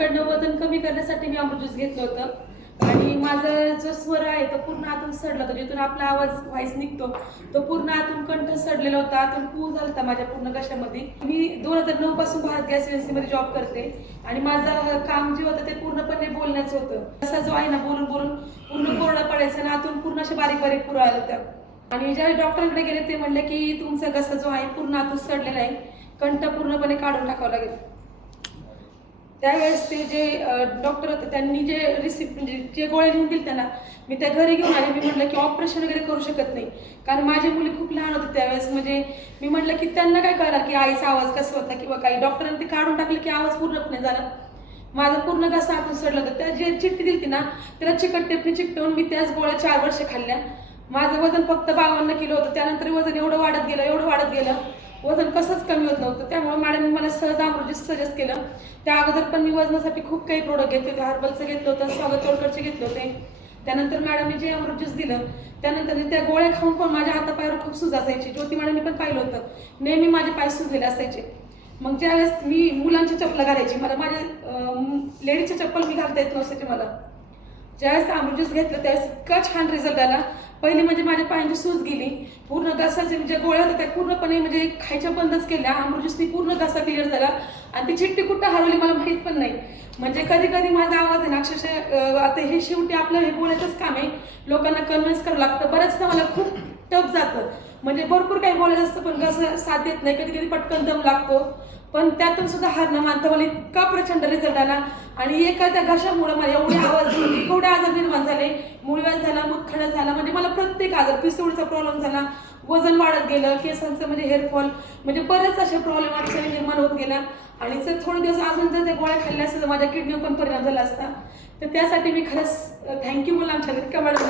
मॅडमकडनं वजन कमी करण्यासाठी मी अमृत ज्यूस घेतलं होतं आणि माझा जो स्वर आहे तो पूर्ण आतून सडला होता, जिथून आपला आवाज व्हॉइस निघतो तो पूर्ण आतून कंठ सडलेला होता, आतून पू झाला होता माझ्या पूर्ण घशामध्ये। मी 2009 पासून भारत गॅस एजन्सीमध्ये जॉब करते आणि माझं काम जे होतं ते पूर्णपणे बोलण्याचं होतं। असा जो आहे ना, बोलून बोलून पूर्ण कोरडा पडायचा आणि आतून पूर्ण अशा बारीक बारीक पुरळ आल्या होत्या। आणि ज्या डॉक्टरांकडे गेले ते म्हणले की तुमचा घसा जो आहे पूर्ण आतून सडलेला आहे, कंठ पूर्णपणे काढून टाकावं लागेल। त्यावेळेस ते जे डॉक्टर होते त्यांनी जे रिसिप्ट म्हणजे जे गोळ्या लिहून दिले त्यांना मी त्या घरी घेऊन आले। मी म्हटलं की ऑपरेशन वगैरे करू शकत नाही, कारण माझी मुली खूप लहान होती त्यावेळेस। म्हणजे मी म्हटलं की त्यांना काय कळणार की आईचा आवाज कसा होता किंवा काही। डॉक्टरांनी ते काढून टाकले की आवाज पूर्णपणे झाला, माझा पूर्ण घसा आतून सडला होता। त्या जे चिठ्ठी दिली ना त्याला चिकट टेपने चिकटवून मी त्याच गोळ्या 4 वर्ष खाल्ल्या। माझं वजन फक्त 52 किलो होतं, त्यानंतर वजन एवढं वाढत गेलं, वजन कसंच कमी होत नव्हतं। त्यामुळे मॅडमने मला सहज अमृत ज्यूस सजेस्ट केलं। त्या अगोदर पण मी वजनासाठी खूप काही प्रोडक्ट घेतले होते, हर्बलचं घेतलं होतं, स्वागत तोडकरचे घेतले होते। त्यानंतर मॅडमने जे अमृत ज्यूस दिलं त्यानंतर त्या गोळ्या खाऊन पण माझ्या हातापायावर खूप सूज असायची। ज्योती मॅडमने पण पाहिलं होतं, नेहमी माझे पाय सुजलेले असायचे। मग ज्यावेळेस मी मुलांची चप्पल घालायची, मला माझ्या लेडीजचे चप्पल मी घालता येत नसायचे मला। ज्यावेळेस अमृत ज्यूस घेतलं त्यावेळेस इतका छान रिझल्ट आला। पहिली म्हणजे माझ्या पायांची सूज गेली, पूर्ण घसाचे ज्या गोळ्या होत्या त्या पूर्णपणे म्हणजे खायच्या बंदच केल्या। अमृत ज्यूसनी पूर्ण घसा क्लिअर झाला आणि ती चिठ्ठी कुठं हरवली मला माहीत पण नाही। म्हणजे कधी कधी माझा आवाज आहे ना अक्षरशः, आता हे शेवटी आपलं हे बोलायचंच काम आहे, लोकांना कन्व्हिन्स करावं लागतं। बऱ्याचदा मला खूप टफ जातं, म्हणजे भरपूर काही बोलायचं असतं पण घसा साथ देत नाही, कधी कधी पटकन दम लागतो। पण त्यातून सुद्धा हार न मानता मला इतका प्रचंड रिझल्ट आला आणि एखाद्या घशामुळे मला एवढे आजार निर्माण झाले, मूळव्याध झाला, मूतखडा झाला, म्हणजे मला प्रत्येक आजार, पिसोडीचा प्रॉब्लेम झाला, वजन वाढत गेलं, केसांचं म्हणजे हेअरफॉल, म्हणजे बरेच असे प्रॉब्लेम आमच्या निर्माण होत गेला। आणि जर थोडे दिवस अजून जर त्या गोळ्या खाल्ल्या असत्या तर माझ्या किडनीवर पण परिणाम झाला असता। तर त्यासाठी मी खरंच थँक्यू बोलला आमच्या मॅडमला।